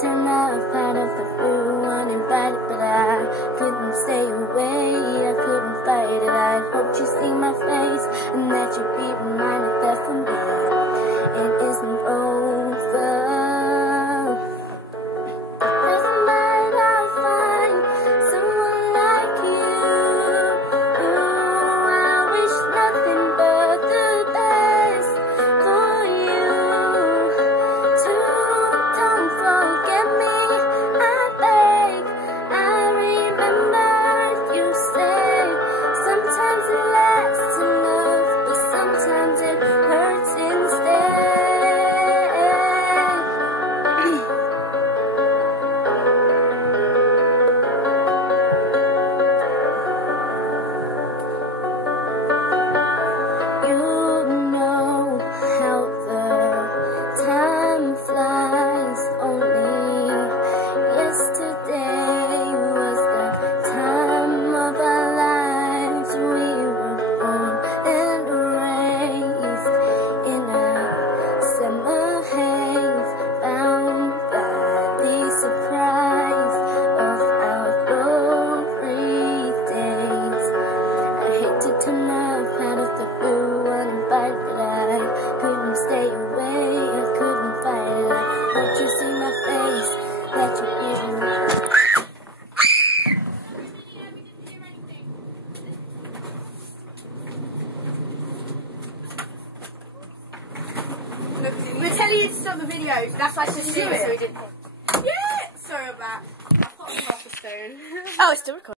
Turn up out of the blue, uninvited, but I couldn't stay away. I couldn't fight it. I hoped you see my face and that you'd be reminded that for me it isn't over. Cause I might not find someone like you. Ooh, I wish nothing but the best for you. Don't forget me, I beg. I remember you said sometimes it lasts enough, but sometimes it hurts instead. You know how the time flies. Only yesterday was the time of our lives. We were born and raised in a summer haze, bound by the surprise of our glory days. I hate to turn up out of the blue uninvited, but I couldn't stay away. I couldn't fight it. I hoped you see my face, that you hear me. We're telling you to stop the videos. That's why I just do it. So we didn't. Yeah. Sorry about that. I popped off a stone. Oh, it's still recording.